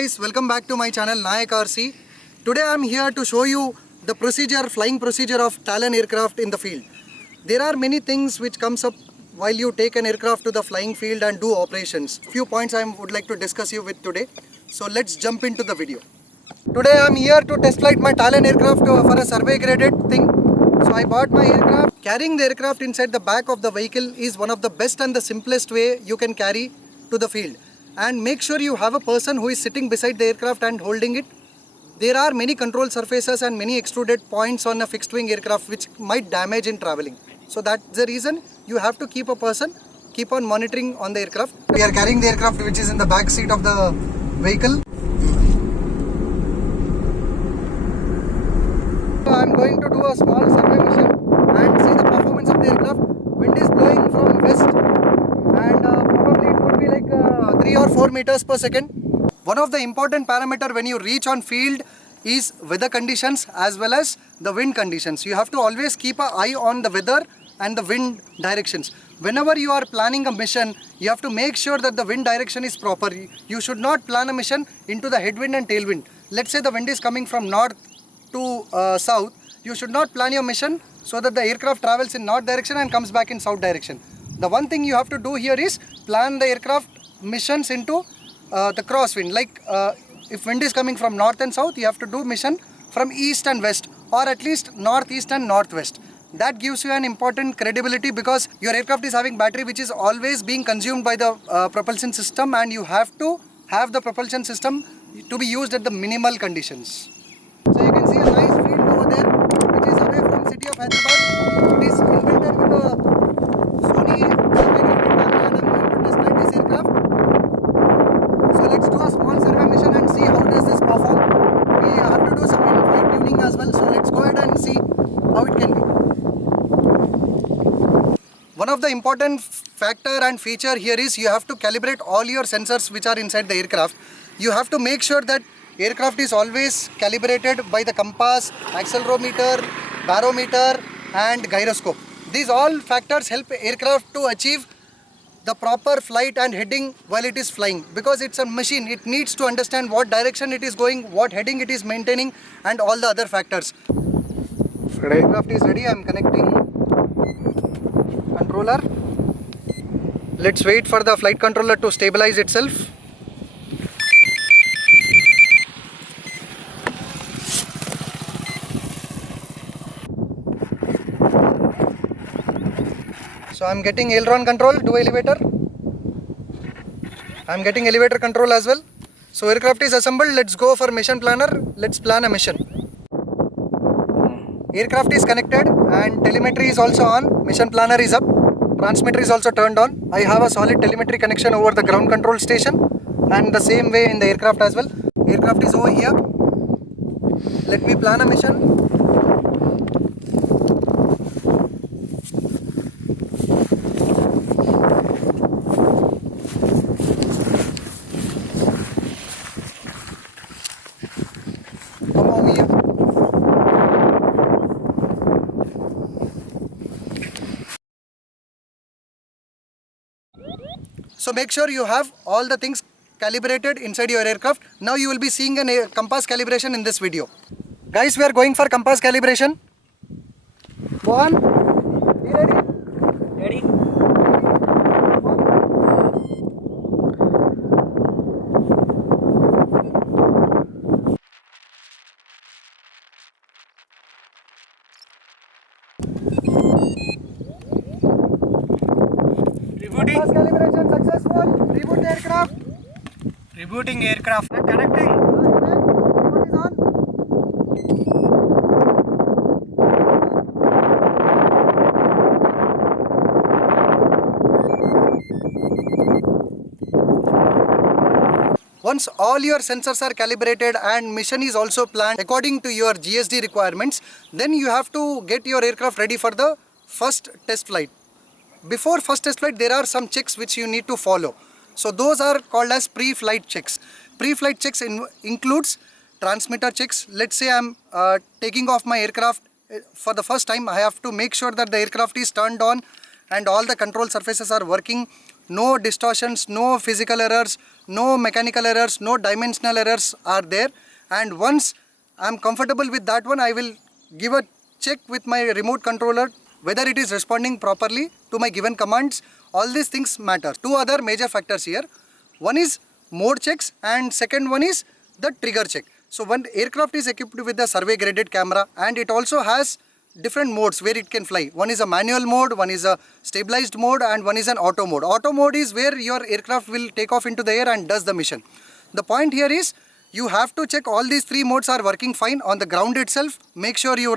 guys, welcome back to my channel Nayak RC. Today I am here to show you the flying procedure of Talon aircraft in the field. There are many things which comes up while you take an aircraft to the flying field and do operations. Few points I would like to discuss you with today. So let's jump into the video. Today I am here to test flight my Talon aircraft for a survey graded thing. So I bought my aircraft. Carrying the aircraft inside the back of the vehicle is one of the best and the simplest way you can carry to the field. And make sure you have a person who is sitting beside the aircraft and holding it. There are many control surfaces and many extruded points on a fixed wing aircraft which might damage in traveling. So that's the reason you have to keep a person, keep on monitoring on the aircraft. We are carrying the aircraft which is in the back seat of the vehicle. So I am going to do a small survey mission and see the performance of the aircraft. Wind is blowing from west and probably it would be like 3 or 4 meters per second. One of the important parameter when you reach on field is weather conditions as well as the wind conditions. You have to always keep an eye on the weather and the wind directions. Whenever you are planning a mission, you have to make sure that the wind direction is proper. You should not plan a mission into the headwind and tailwind. Let's say the wind is coming from north to south. You should not plan your mission so that the aircraft travels in north direction and comes back in south direction. The one thing you have to do here is plan the aircraft missions into the crosswind. Like if wind is coming from north and south, you have to do mission from east and west, or at least northeast and northwest. That gives you an important credibility because your aircraft is having battery which is always being consumed by the propulsion system, and you have to have the propulsion system to be used at the minimal conditions. So you can see a nice field over there which is away from city of Hyderabad. It is inbuilt with a Sony survey camera, and I am going to test flight this aircraft. So let's do a small survey mission and see how does this perform. We have to do some in-flight tuning as well, so let's go ahead and see how it can be. One of the important factor and feature here is you have to calibrate all your sensors which are inside the aircraft. You have to make sure that aircraft is always calibrated by the compass, accelerometer, barometer and gyroscope. These all factors help aircraft to achieve the proper flight and heading while it is flying, because it's a machine. It needs to understand what direction it is going, what heading it is maintaining and all the other factors. Aircraft is ready. I am connecting controller. Let's wait for the flight controller to stabilize itself. So I am getting aileron control, do elevator. I am getting elevator control as well. So aircraft is assembled. Let's go for mission planner. Let's plan a mission. Aircraft is connected and telemetry is also on. Mission planner is up. Transmitter is also turned on. I have a solid telemetry connection over the ground control station, and the same way in the aircraft as well. Aircraft is over here. Let me plan a mission. So make sure you have all the things calibrated inside your aircraft. Now you will be seeing a compass calibration in this video. Guys, we are going for compass calibration. Mohan, you ready? Ready. Rebooting. Compass calibration successful. Reboot the aircraft. Rebooting aircraft. Connecting. What is on? Once all your sensors are calibrated and mission is also planned according to your GSD requirements, then you have to get your aircraft ready for the first test flight. Before first test flight, there are some checks which you need to follow. So those are called as pre-flight checks. Pre-flight checks includes transmitter checks. Let's say I'm taking off my aircraft for the first time. I have to make sure that the aircraft is turned on and all the control surfaces are working. No distortions, no physical errors, no mechanical errors, no dimensional errors are there. And once I'm comfortable with that one, I will give a check with my remote controller whether it is responding properly to my given commands. All these things matter. Two other major factors here. One is mode checks and second one is the trigger check. So one aircraft is equipped with the survey graded camera and it also has different modes where it can fly. One is a manual mode, one is a stabilized mode and one is an auto mode. Auto mode is where your aircraft will take off into the air and does the mission. The point here is you have to check all these three modes are working fine on the ground itself. Make sure you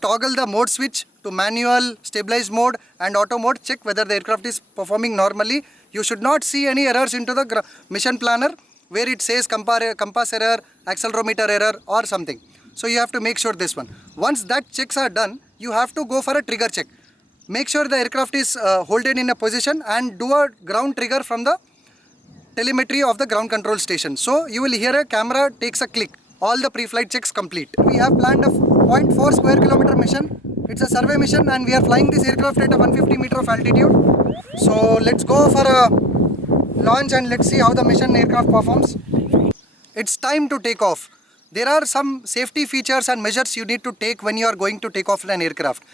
toggle the mode switch to manual, stabilized mode and auto mode. Check whether the aircraft is performing normally. You should not see any errors into the mission planner where it says compass error, accelerometer error or something. So you have to make sure this one. Once that checks are done, you have to go for a trigger check. Make sure the aircraft is holding in a position and do a ground trigger from the telemetry of the ground control station. So you will hear a camera takes a click. All the pre-flight checks complete. We have planned a 0.4 square kilometer mission. It's a survey mission and we are flying this aircraft at a 150 meter of altitude. So let's go for a launch and let's see how the mission aircraft performs. It's time to take off. There are some safety features and measures you need to take when you are going to take off an aircraft.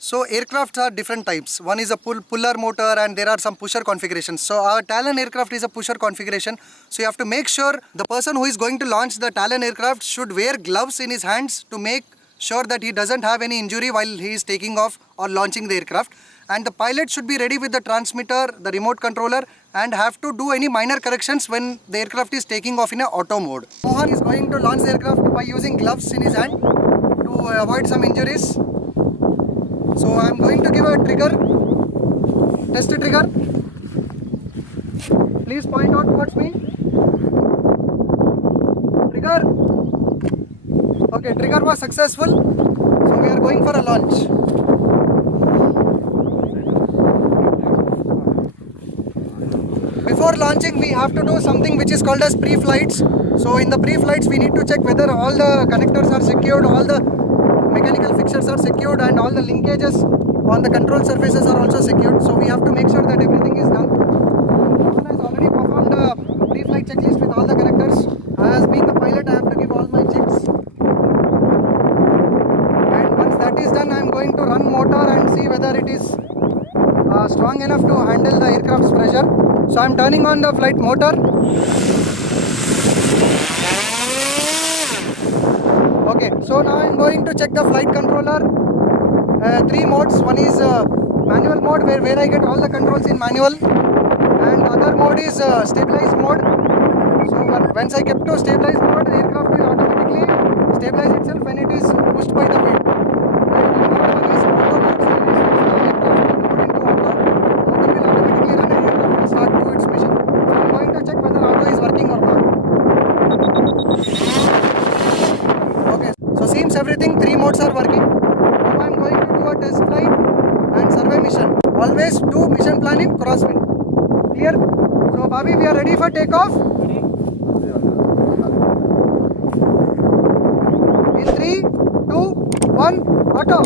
So aircrafts are different types. One is a puller motor and there are some pusher configurations. So our Talon aircraft is a pusher configuration. So you have to make sure the person who is going to launch the Talon aircraft should wear gloves in his hands to make sure that he doesn't have any injury while he is taking off or launching the aircraft. And the pilot should be ready with the transmitter, the remote controller and have to do any minor corrections when the aircraft is taking off in a auto mode. Mohan is going to launch the aircraft by using gloves in his hand to avoid some injuries. So I am going to give a trigger, test trigger. Please point out towards me. Trigger. Okay, trigger was successful. So we are going for a launch. Before launching, we have to do something which is called as pre-flights. So in the pre-flights, we need to check whether all the connectors are secured, all the mechanical fixtures are secured and all the linkages on the control surfaces are also secured. So we have to make sure that everything is done. Rohan has already performed a pre-flight checklist with all the connectors. As being a pilot, I have to give all my checks. And once that is done, I am going to run motor and see whether it is strong enough to handle the aircraft's pressure. So I am turning on the flight motor. Okay, so now I am going to check the flight controller. Three modes. One is manual mode where I get all the controls in manual, and other mode is stabilized mode. So once I get to stabilized mode, the aircraft will automatically stabilize itself when it is pushed by the wind. And the third one is auto mode. So when you switch the aircraft mode into auto, auto will automatically run and aircraft will start to its mission. So I am going to check whether auto is working or not. Okay, so seems everything, three modes are working. Now I am going to do a test flight and survey mission. Always do mission plan in crosswind. Clear? So Bobby, we are ready for takeoff. In 3, 2, 1, auto.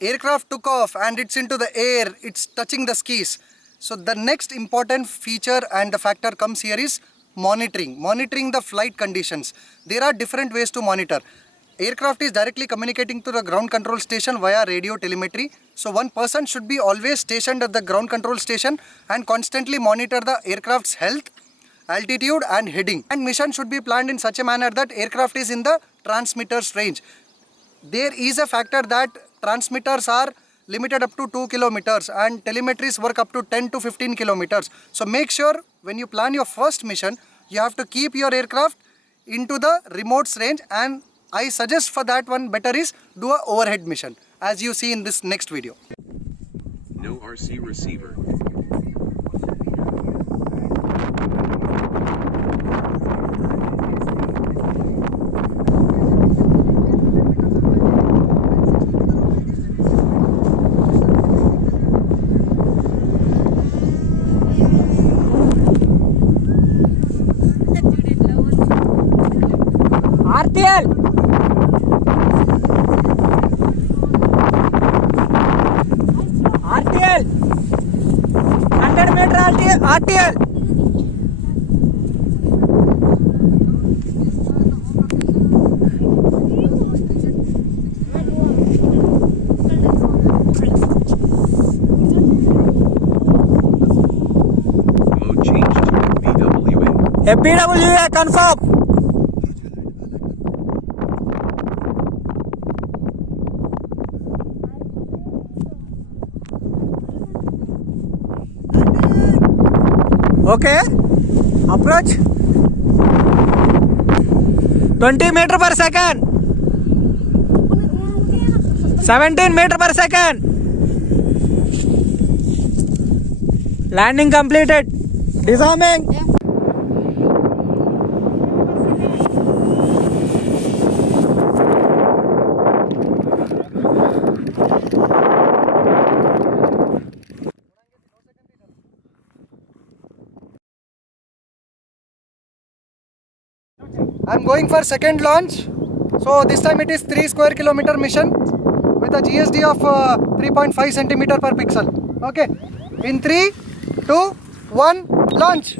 Aircraft took off and it's into the air, it's touching the skis. So the next important feature and the factor comes here is monitoring the flight conditions. There are different ways to monitor. Aircraft is directly communicating to the ground control station via radio telemetry. So one person should be always stationed at the ground control station and constantly monitor the aircraft's health, altitude and heading. And mission should be planned in such a manner that aircraft is in the transmitter's range. There is a factor that transmitters are limited up to 2 kilometers and telemetries work up to 10 to 15 kilometers. So make sure when you plan your first mission, you have to keep your aircraft into the remote's range, and I suggest for that one better is do a overhead mission as you see in this next video. No RC receiver. RTL RTL. 100-meter RTL. Mode change to FBWA. FBWA confirm. Okay, approach. 20 meter per second. 17 meter per second. Landing completed. Disarming. I'm going for second launch. So this time it is 3 square kilometer mission with a GSD of 3.5 centimeter per pixel. Okay. In 3, 2, 1, launch.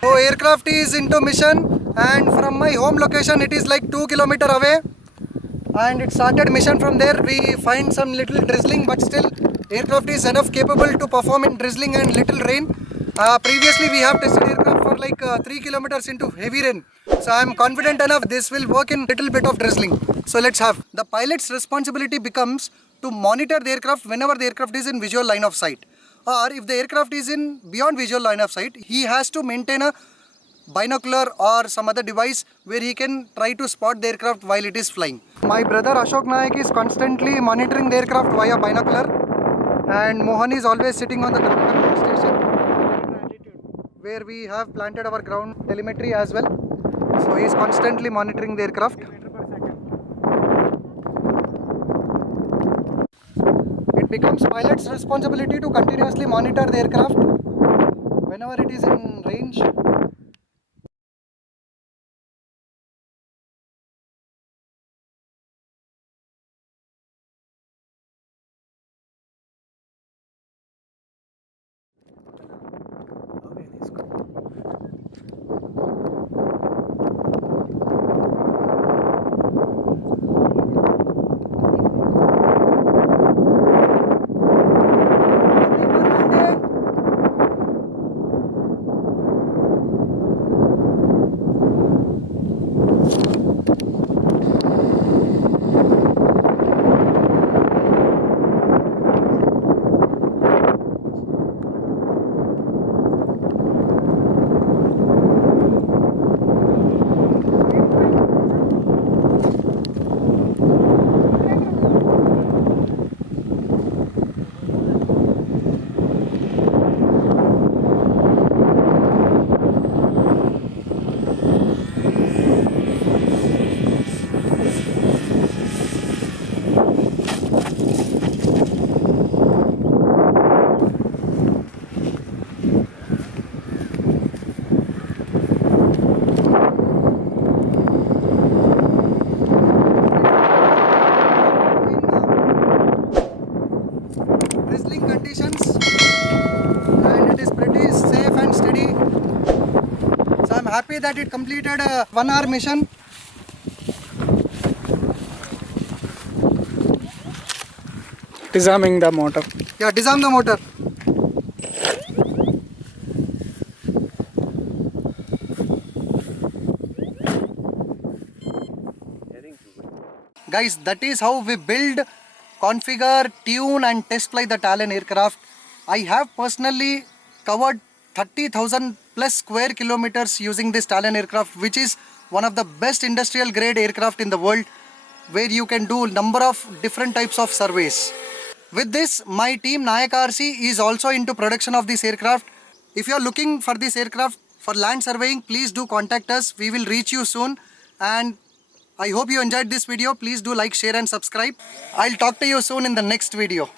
So aircraft is into mission, and from my home location it is like 2 kilometer away. And it started mission from there. We find some little drizzling, but still aircraft is enough capable to perform in drizzling and little rain. Previously we have tested aircraft for like 3 kilometers into heavy rain. So I am confident enough this will work in little bit of drizzling. So let's have. The pilot's responsibility becomes to monitor the aircraft whenever the aircraft is in visual line of sight. Or if the aircraft is in beyond visual line of sight, he has to maintain a binocular or some other device where he can try to spot the aircraft while it is flying. My brother Ashok Naik is constantly monitoring the aircraft via binocular, and Mohan is always sitting on the ground control station where we have planted our ground telemetry as well. So he is constantly monitoring the aircraft. It becomes pilot's responsibility to continuously monitor the aircraft whenever it is in range. Drizzling conditions, and it is pretty safe and steady. So I'm happy that it completed a 1-hour mission. Disarming the motor. Yeah, disarm the motor. Guys, that is how we build, configure, tune and test fly the Talon aircraft. I have personally covered 30,000 plus square kilometers using this Talon aircraft, which is one of the best industrial grade aircraft in the world, where you can do number of different types of surveys. With this, my team Nayak RC is also into production of this aircraft. If you are looking for this aircraft for land surveying, please do contact us. We will reach you soon, and I hope you enjoyed this video. Please do like, share and subscribe. I'll talk to you soon in the next video.